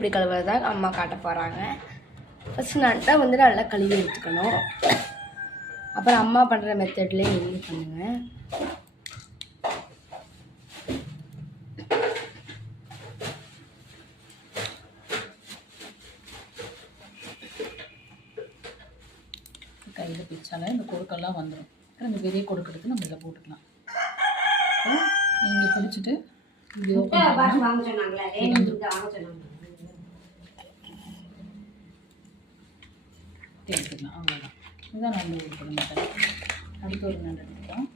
இப்படி கழுவுறதான் அம்மா காட்ட போகிறாங்க. ஃபஸ்ட்டு நட்டை வந்து நல்லா கழுவி எடுத்துக்கணும். அப்புறம் அம்மா பண்ணுற மெத்தட்லேயே நீங்கள் பண்ணுங்கள். கையில் பிச்சாலே இந்த கொடுக்கெல்லாம் வந்துடும். இந்த பெரிய கொடுக்கு எடுத்து நம்ம இதில் போட்டுக்கலாம். இங்கே பிடிச்சிட்டு இப்படி எடுத்துக்கலாம். அவ்வளோதான். இதுதான் நண்டு கொடுக்கணும். அடுத்து ஒரு நண்டு எடுத்துக்கலாம்.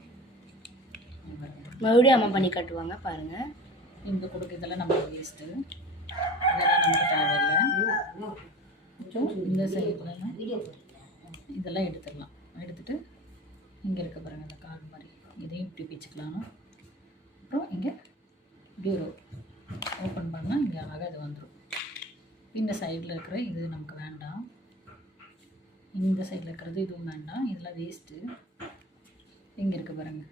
மறுபடியும் அம்மா பண்ணி காட்டுவாங்க பாருங்கள். இந்த கொடுக்கு இதெல்லாம் நம்ம வேஸ்ட்டு, இதெல்லாம் நமக்கு தேவையில்லை. இந்த சைடுலாம் இதெல்லாம் எடுத்துடலாம். எடுத்துகிட்டு இங்கே இருக்க பாருங்கள் இந்த கால் மாதிரி இதையும் இப்படி பிச்சுக்கலாம். அப்புறம் இங்கே பியூரோ ஓப்பன் பண்ணால் இங்கே அழகாக இது வந்துடும். இந்த சைடில் இருக்கிற இது நமக்கு வேண்டாம், இந்த சைடில் இருக்கிறது இதுவும் வேண்டாம், இதெல்லாம் வேஸ்ட்டு. இங்கே இருக்க பாருங்கள்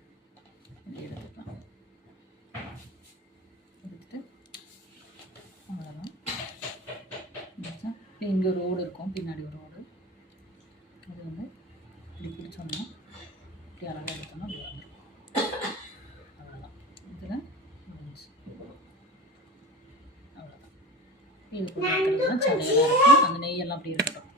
இப்படி எடுத்துக்கலாம். எடுத்துட்டு அவ்வளோதான். இங்கே ஒரு ரோடு இருக்கும், பின்னாடி ஒரு ரோடு. அது வந்து இப்படி பிடிச்சோம்னா இப்படி அழகாக எடுத்தோம்னா அப்படி வந்துடும். அவ்வளோதான். இதில் முடிஞ்சு. அவ்வளோதான். இது கூட இருக்கிறதுலாம் சதையெல்லாம் இருக்குது. அந்த நெய்யெல்லாம் அப்படி இருக்கட்டும்.